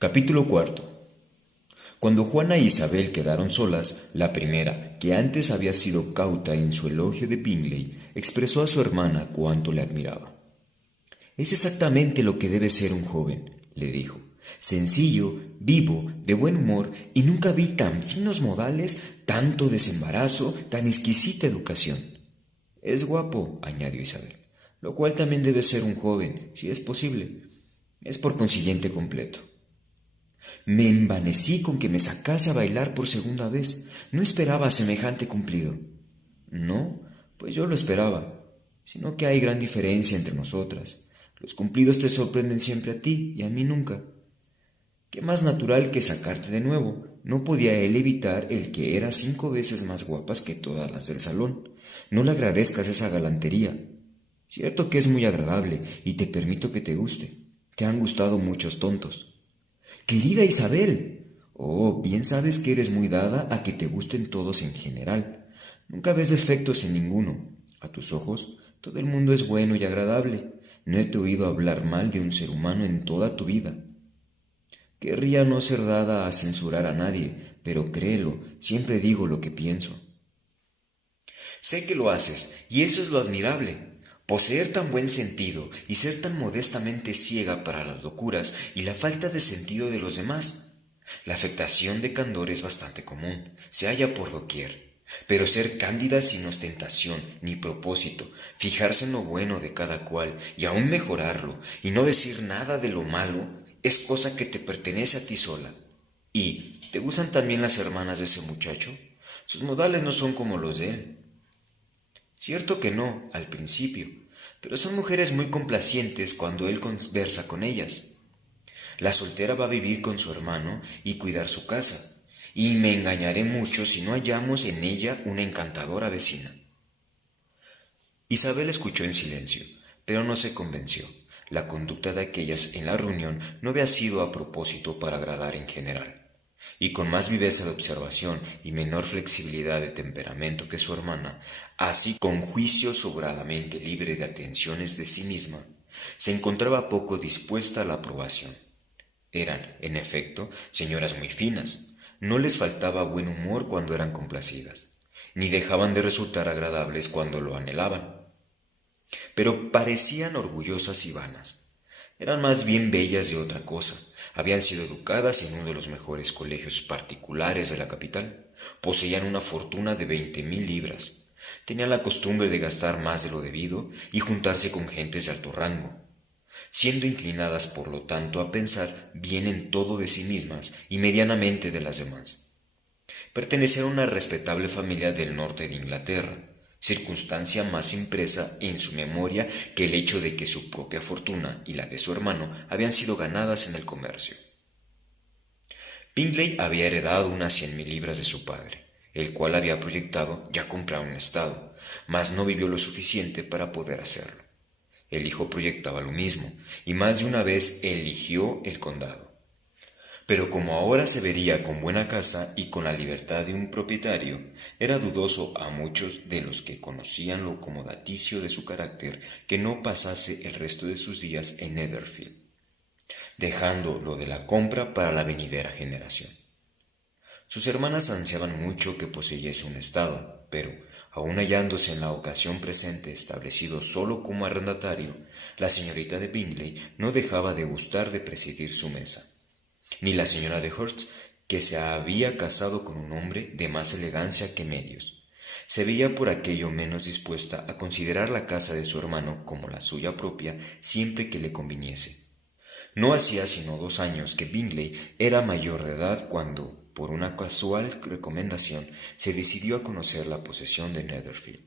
Capítulo cuarto. Cuando Juana e Isabel quedaron solas, la primera, que antes había sido cauta en su elogio de Bingley, expresó a su hermana cuánto le admiraba. «Es exactamente lo que debe ser un joven», le dijo. «Sencillo, vivo, de buen humor, y nunca vi tan finos modales, tanto desembarazo, tan exquisita educación». «Es guapo», añadió Isabel, «lo cual también debe ser un joven, si es posible. Es por consiguiente completo». Me envanecí con que me sacase a bailar por segunda vez. No esperaba semejante cumplido. No, pues yo lo esperaba, sino que hay gran diferencia entre nosotras. Los cumplidos te sorprenden siempre a ti y a mí nunca. ¿Qué más natural que sacarte de nuevo? No podía él evitar el que era 5 veces más guapas que todas las del salón. No le agradezcas esa galantería. Cierto que es muy agradable y te permito que te guste. Te han gustado muchos tontos. Querida Isabel. Oh, bien sabes que eres muy dada a que te gusten todos en general. Nunca ves defectos en ninguno. A tus ojos, todo el mundo es bueno y agradable. No te he oído hablar mal de un ser humano en toda tu vida. Querría no ser dada a censurar a nadie, pero créelo, siempre digo lo que pienso. Sé que lo haces, y eso es lo admirable. Poseer tan buen sentido y ser tan modestamente ciega para las locuras y la falta de sentido de los demás. La afectación de candor es bastante común, se halla por doquier. Pero ser cándida sin ostentación ni propósito, fijarse en lo bueno de cada cual y aún mejorarlo, y no decir nada de lo malo, es cosa que te pertenece a ti sola. ¿Y te gustan también las hermanas de ese muchacho? Sus modales no son como los de él. Cierto que no, al principio, pero son mujeres muy complacientes cuando él conversa con ellas. La soltera va a vivir con su hermano y cuidar su casa, y me engañaré mucho si no hallamos en ella una encantadora vecina. Isabel escuchó en silencio, pero no se convenció. La conducta de aquellas en la reunión no había sido a propósito para agradar en general. Y con más viveza de observación y menor flexibilidad de temperamento que su hermana, así con juicio sobradamente libre de atenciones de sí misma, se encontraba poco dispuesta a la aprobación. Eran, en efecto, señoras muy finas, no les faltaba buen humor cuando eran complacidas, ni dejaban de resultar agradables cuando lo anhelaban. Pero parecían orgullosas y vanas. Eran más bien bellas de otra cosa. Habían sido educadas en uno de los mejores colegios particulares de la capital. Poseían una fortuna de 20.000 libras. Tenían la costumbre de gastar más de lo debido y juntarse con gentes de alto rango, siendo inclinadas por lo tanto a pensar bien en todo de sí mismas y medianamente de las demás. Pertenecían a una respetable familia del norte de Inglaterra, circunstancia más impresa en su memoria que el hecho de que su propia fortuna y la de su hermano habían sido ganadas en el comercio. Bingley había heredado unas 100.000 libras de su padre, el cual había proyectado ya comprar un estado, mas no vivió lo suficiente para poder hacerlo. El hijo proyectaba lo mismo, y más de una vez eligió el condado. Pero como ahora se vería con buena casa y con la libertad de un propietario, era dudoso a muchos de los que conocían lo acomodaticio de su carácter que no pasase el resto de sus días en Netherfield, dejando lo de la compra para la venidera generación. Sus hermanas ansiaban mucho que poseyese un estado, pero, aun hallándose en la ocasión presente establecido solo como arrendatario, la señorita de Bingley no dejaba de gustar de presidir su mesa. Ni la señora de Hurst, que se había casado con un hombre de más elegancia que medios, se veía por aquello menos dispuesta a considerar la casa de su hermano como la suya propia siempre que le conviniese. No hacía sino 2 años que Bingley era mayor de edad cuando, por una casual recomendación, se decidió a conocer la posesión de Netherfield.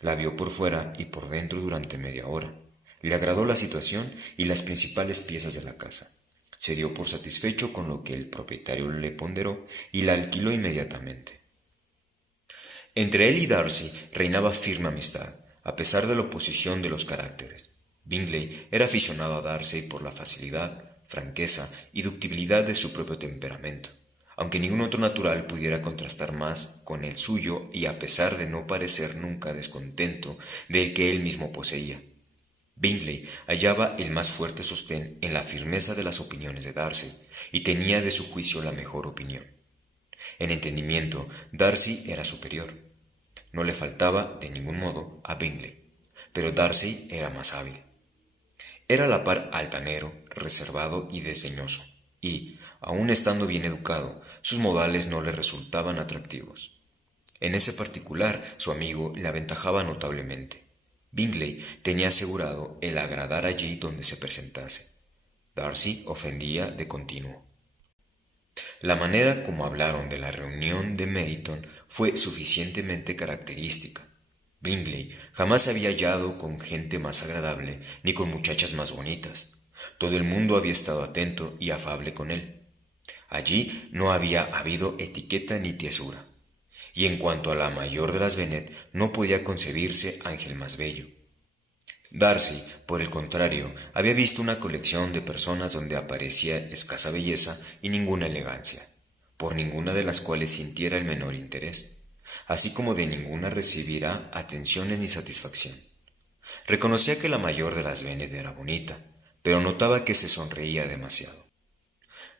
La vio por fuera y por dentro durante media hora. Le agradó la situación y las principales piezas de la casa. Se dio por satisfecho con lo que el propietario le ponderó y la alquiló inmediatamente. Entre él y Darcy reinaba firme amistad, a pesar de la oposición de los caracteres. Bingley era aficionado a Darcy por la facilidad, franqueza y ductibilidad de su propio temperamento, aunque ningún otro natural pudiera contrastar más con el suyo y a pesar de no parecer nunca descontento del que él mismo poseía. Bingley hallaba el más fuerte sostén en la firmeza de las opiniones de Darcy, y tenía de su juicio la mejor opinión. En entendimiento, Darcy era superior. No le faltaba, de ningún modo, a Bingley, pero Darcy era más hábil. Era a la par altanero, reservado y desdeñoso, y, aun estando bien educado, sus modales no le resultaban atractivos. En ese particular, su amigo le aventajaba notablemente. Bingley tenía asegurado el agradar allí donde se presentase. Darcy ofendía de continuo. La manera como hablaron de la reunión de Meryton fue suficientemente característica. Bingley jamás se había hallado con gente más agradable ni con muchachas más bonitas. Todo el mundo había estado atento y afable con él. Allí no había habido etiqueta ni tiesura. Y en cuanto a la mayor de las Bennet, no podía concebirse ángel más bello. Darcy, por el contrario, había visto una colección de personas donde aparecía escasa belleza y ninguna elegancia, por ninguna de las cuales sintiera el menor interés, así como de ninguna recibiera atenciones ni satisfacción. Reconocía que la mayor de las Bennet era bonita, pero notaba que se sonreía demasiado.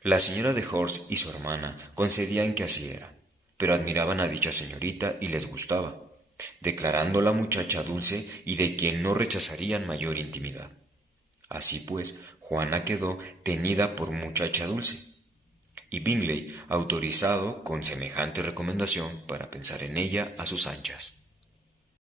La señora de Horst y su hermana concedían que así era, pero admiraban a dicha señorita y les gustaba, declarándola muchacha dulce y de quien no rechazarían mayor intimidad. Así pues, Juana quedó tenida por muchacha dulce, y Bingley autorizado con semejante recomendación para pensar en ella a sus anchas.